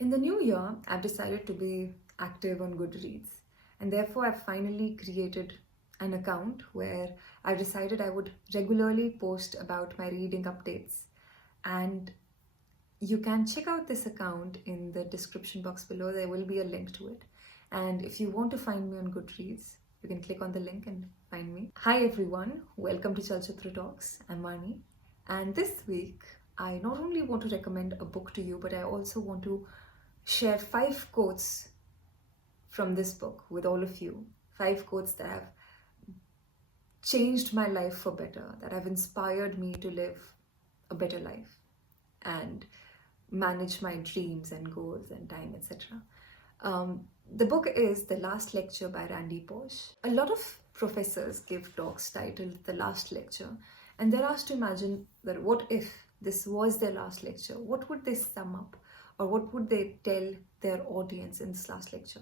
In the new year, I've decided to be active on Goodreads, and therefore I've finally created an account where I've decided I would regularly post about my reading updates. And you can check out this account in the description box below. There will be a link to it. And if you want to find me on Goodreads, you can click on the link and find me. Hi everyone, welcome to Chalchitra Talks. I'm Vani, and this week I not only want to recommend a book to you, but I also want to share 5 quotes from this book with all of you. 5 quotes that have changed my life for better, that have inspired me to live a better life and manage my dreams and goals and time, etc. The book is The Last Lecture by Randy Pausch. A lot of professors give talks titled The Last Lecture, and they're asked to imagine that what if this was their last lecture? What would they sum up, or what would they tell their audience in this last lecture?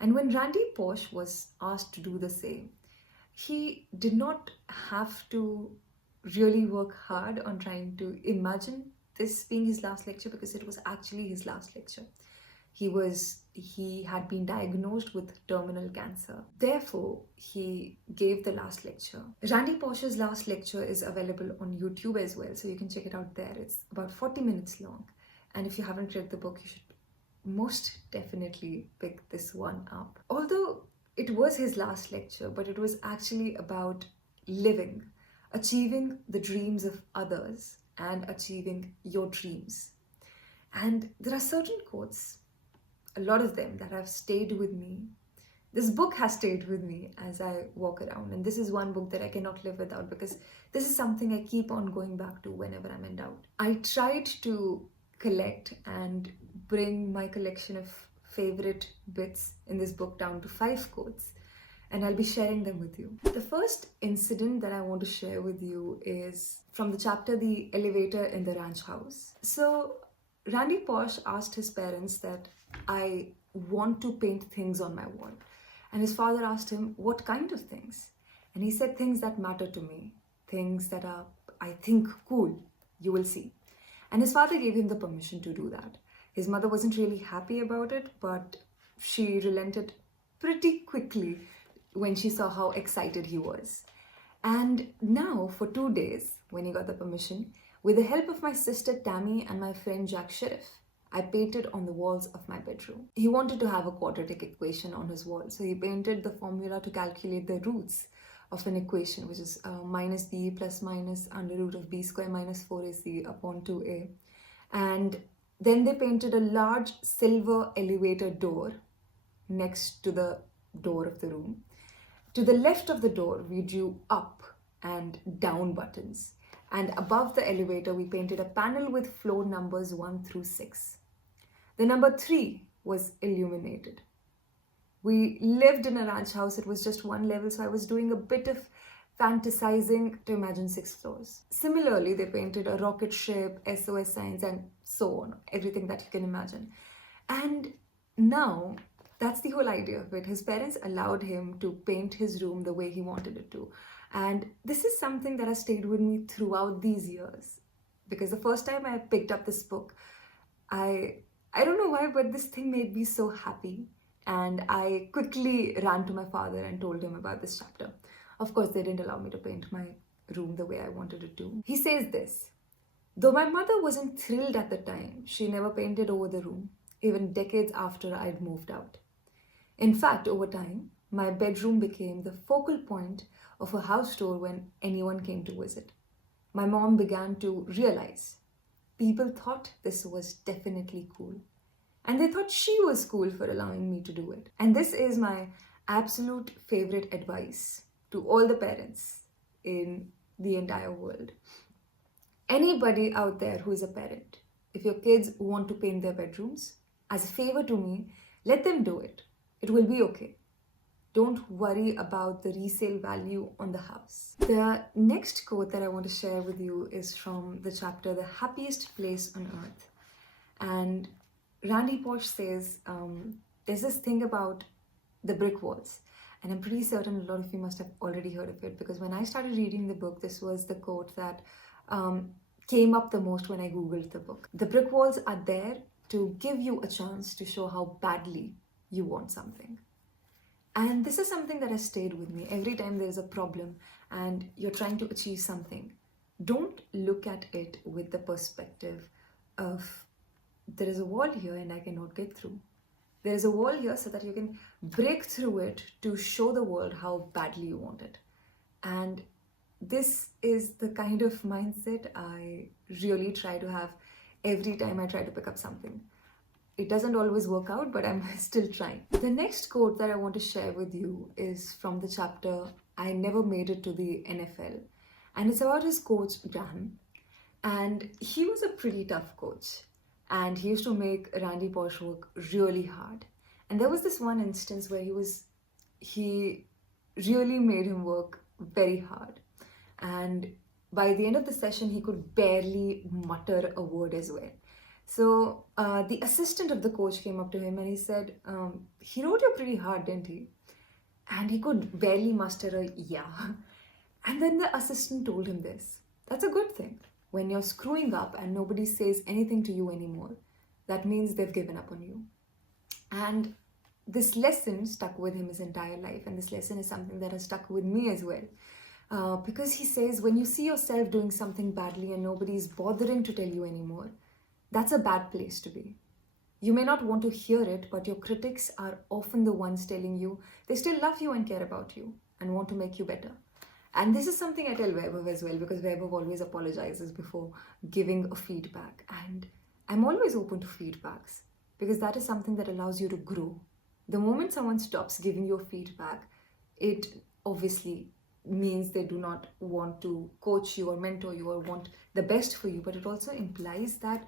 And when Randy Pausch was asked to do the same, he did not have to really work hard on trying to imagine this being his last lecture, because it was actually his last lecture. He had been diagnosed with terminal cancer. Therefore, he gave the last lecture. Randy Pausch's last lecture is available on YouTube as well, so you can check it out there. It's about 40 minutes long. And if you haven't read the book, you should most definitely pick this one up. Although it was his last lecture, but it was actually about living, achieving the dreams of others and achieving your dreams. And there are certain quotes, a lot of them, that have stayed with me. This book has stayed with me as I walk around, and this is one book that I cannot live without, because this is something I keep on going back to whenever I'm in doubt. I tried to collect and bring my collection of favorite bits in this book down to 5 quotes, and I'll be sharing them with you. The first incident that I want to share with you is from the chapter The Elevator in the Ranch House. So Randy Pausch asked his parents that, I want to paint things on my wall. And his father asked him, what kind of things? And he said, things that matter to me, things that are, I think, cool. You will see. And his father gave him the permission to do that. His mother wasn't really happy about it, but she relented pretty quickly when she saw how excited he was. And now, for 2 days, when he got the permission, with the help of my sister Tammy and my friend Jack Sheriff, I painted on the walls of my bedroom. He wanted to have a quadratic equation on his wall, so he painted the formula to calculate the roots of an equation, which is minus b plus minus under root of b square minus 4ac upon 2a. And then they painted a large silver elevator door next to the door of the room. To the left of the door, we drew up and down buttons. And above the elevator, we painted a panel with floor numbers 1 through 6. The number 3 was illuminated. We lived in a ranch house. It was just 1 level, so I was doing a bit of fantasizing to imagine 6 floors. Similarly, they painted a rocket ship, SOS signs, and so on, everything that you can imagine. And now, that's the whole idea of it. His parents allowed him to paint his room the way he wanted it to. And this is something that has stayed with me throughout these years. Because the first time I picked up this book, I don't know why, but this thing made me so happy. And I quickly ran to my father and told him about this chapter. Of course, they didn't allow me to paint my room the way I wanted it to. He says this, though my mother wasn't thrilled at the time, she never painted over the room, even decades after I'd moved out. In fact, over time, my bedroom became the focal point of a house tour when anyone came to visit. My mom began to realize people thought this was definitely cool. And they thought she was cool for allowing me to do it. And this is my absolute favorite advice to all the parents in the entire world. Anybody out there who is a parent, if your kids want to paint their bedrooms, as a favor to me, let them do it. It will be okay. Don't worry about the resale value on the house. The next quote that I want to share with you is from the chapter The Happiest Place on Earth. And Randy Pausch says, there's this thing about the brick walls. And I'm pretty certain a lot of you must have already heard of it, because when I started reading the book, this was the quote that came up the most when I Googled the book. The brick walls are there to give you a chance to show how badly you want something. And this is something that has stayed with me. Every time there's a problem and you're trying to achieve something, don't look at it with the perspective of there is a wall here and I cannot get through. There is a wall here so that you can break through it to show the world how badly you want it. And this is the kind of mindset I really try to have every time I try to pick up something. It doesn't always work out, but I'm still trying. The next quote that I want to share with you is from the chapter I Never Made It to the NFL. And it's about his coach, Graham. And he was a pretty tough coach. And he used to make Randy Posh work really hard. And there was this one instance where he really made him work very hard. And by the end of the session, he could barely mutter a word as well. So the assistant of the coach came up to him and he said, he wrote you pretty hard, didn't he? And he could barely muster a yeah. And then the assistant told him this. That's a good thing. When you're screwing up and nobody says anything to you anymore, that means they've given up on you. And this lesson stuck with him his entire life. And this lesson is something that has stuck with me as well. Because he says, when you see yourself doing something badly and nobody's bothering to tell you anymore, that's a bad place to be. You may not want to hear it, but your critics are often the ones telling you they still love you and care about you and want to make you better. And this is something I tell Vaibhav as well, because Vaibhav always apologizes before giving a feedback. And I'm always open to feedbacks because that is something that allows you to grow. The moment someone stops giving you feedback, it obviously means they do not want to coach you or mentor you or want the best for you, but it also implies that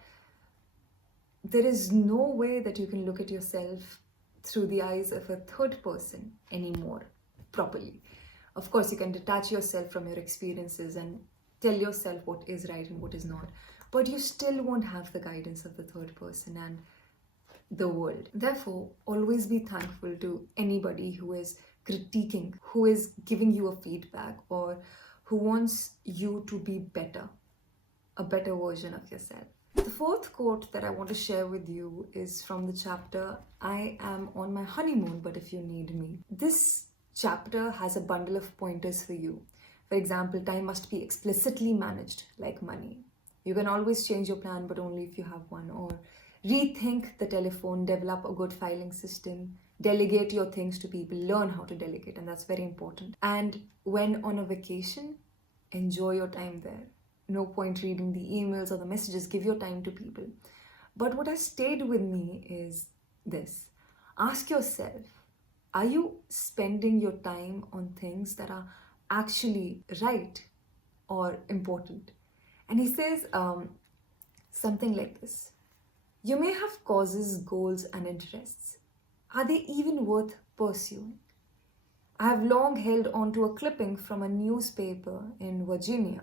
there is no way that you can look at yourself through the eyes of a third person anymore properly. Of course, you can detach yourself from your experiences and tell yourself what is right and what is not, but you still won't have the guidance of the third person and the world. Therefore, always be thankful to anybody who is critiquing, who is giving you a feedback, or who wants you to be better, a better version of yourself. The fourth quote that I want to share with you is from the chapter I Am on My Honeymoon, But If You Need Me. This chapter has a bundle of pointers for you. For example, time must be explicitly managed like money. You can always change your plan, but only if you have one. Or rethink the telephone, develop a good filing system, delegate your things to people, learn how to delegate, and that's very important. And when on a vacation, enjoy your time there. No point reading the emails or the messages, give your time to people. But what has stayed with me is this. Ask yourself, are you spending your time on things that are actually right or important? And he says something like this. You may have causes, goals, and interests. Are they even worth pursuing? I have long held on to a clipping from a newspaper in Virginia.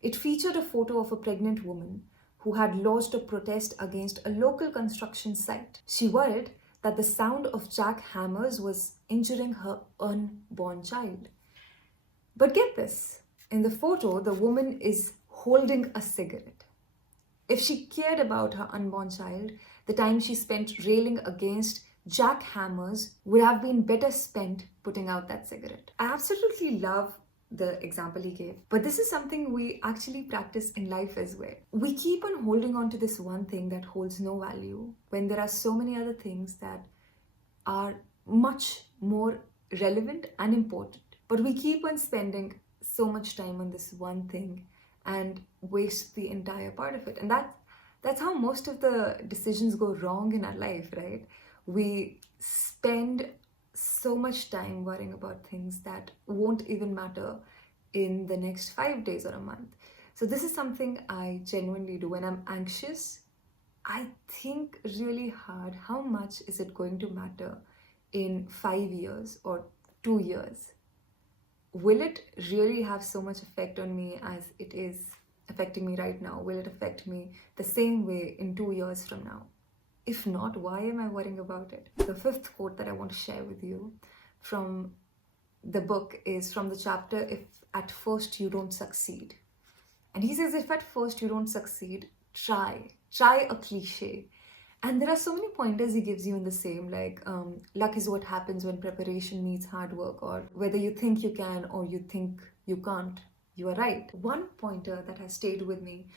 It featured a photo of a pregnant woman who had lodged a protest against a local construction site. She worried that the sound of jackhammers was injuring her unborn child. But get this, in the photo, the woman is holding a cigarette. If she cared about her unborn child, the time she spent railing against jackhammers would have been better spent putting out that cigarette. I absolutely love the example he gave, but this is something we actually practice in life as well. We keep on holding on to this one thing that holds no value when there are so many other things that are much more relevant and important. But we keep on spending so much time on this one thing and waste the entire part of it. And that's how most of the decisions go wrong in our life, right? We spend so much time worrying about things that won't even matter in the next 5 days or a month. So this is something I genuinely do. When I'm anxious, I think really hard, how much is it going to matter in 5 years or 2 years? Will it really have so much effect on me as it is affecting me right now? Will it affect me the same way in 2 years from now? If not, why am I worrying about it? The fifth quote that I want to share with you from the book is from the chapter, If at First You Don't Succeed. And he says, if at first you don't succeed, try a cliche. And there are so many pointers he gives you in the same, like luck is what happens when preparation meets hard work, or whether you think you can or you think you can't, you are right. One pointer that has stayed with me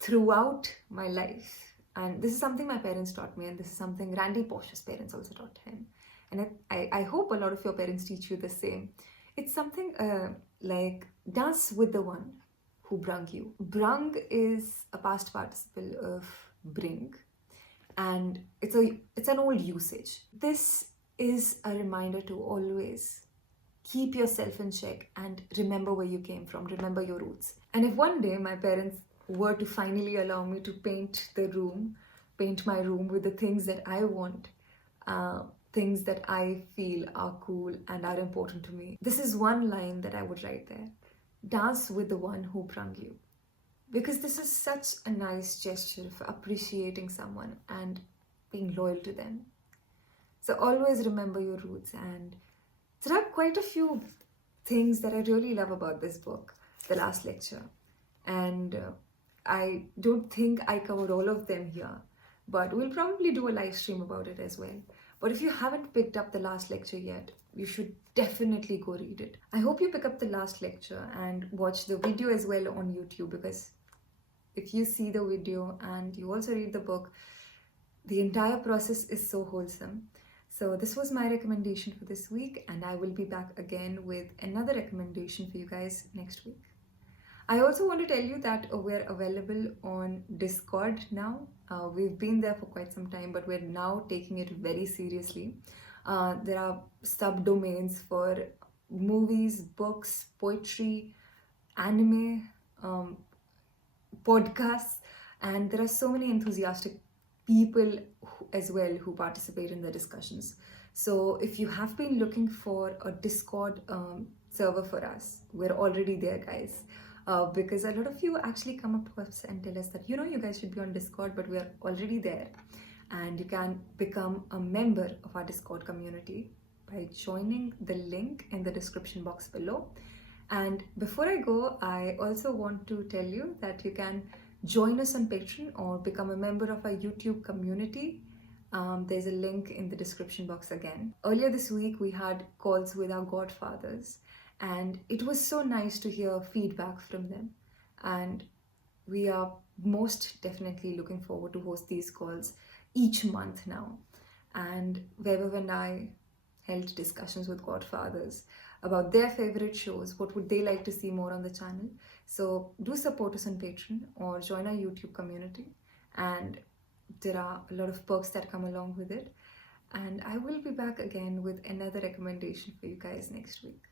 throughout my life, and this is something my parents taught me, and this is something Randy Pausch's parents also taught him, and I hope a lot of your parents teach you the same. It's something like dance with the one who brung you. Brung is a past participle of bring, and it's an old usage. This is a reminder to always keep yourself in check and remember where you came from, remember your roots. And if one day my parents were to finally allow me to paint my room with the things that I want, things that I feel are cool and are important to me, this is one line that I would write there: dance with the one who brung you. Because this is such a nice gesture for appreciating someone and being loyal to them. So always remember your roots. And there are quite a few things that I really love about this book, The Last Lecture. And I don't think I covered all of them here, but we'll probably do a live stream about it as well. But if you haven't picked up The Last Lecture yet, you should definitely go read it. I hope you pick up The Last Lecture and watch the video as well on YouTube, because if you see the video and you also read the book, the entire process is so wholesome. So this was my recommendation for this week, and I will be back again with another recommendation for you guys next week. I also want to tell you that we're available on Discord now. We've been there for quite some time, but we're now taking it very seriously. There are subdomains for movies, books, poetry, anime, podcasts, and there are so many enthusiastic people as well who participate in the discussions. So if you have been looking for a Discord server for us, we're already there, guys. Because a lot of you actually come up to us and tell us that, you guys should be on Discord, but we're already there. And you can become a member of our Discord community by joining the link in the description box below. And before I go, I also want to tell you that you can join us on Patreon or become a member of our YouTube community. There's a link in the description box again. Earlier this week, we had calls with our godfathers, and it was so nice to hear feedback from them. And we are most definitely looking forward to host these calls each month now. And Vaibhav and I held discussions with godfathers about their favorite shows, what would they like to see more on the channel. So do support us on Patreon or join our YouTube community, and there are a lot of perks that come along with it. And I will be back again with another recommendation for you guys next week.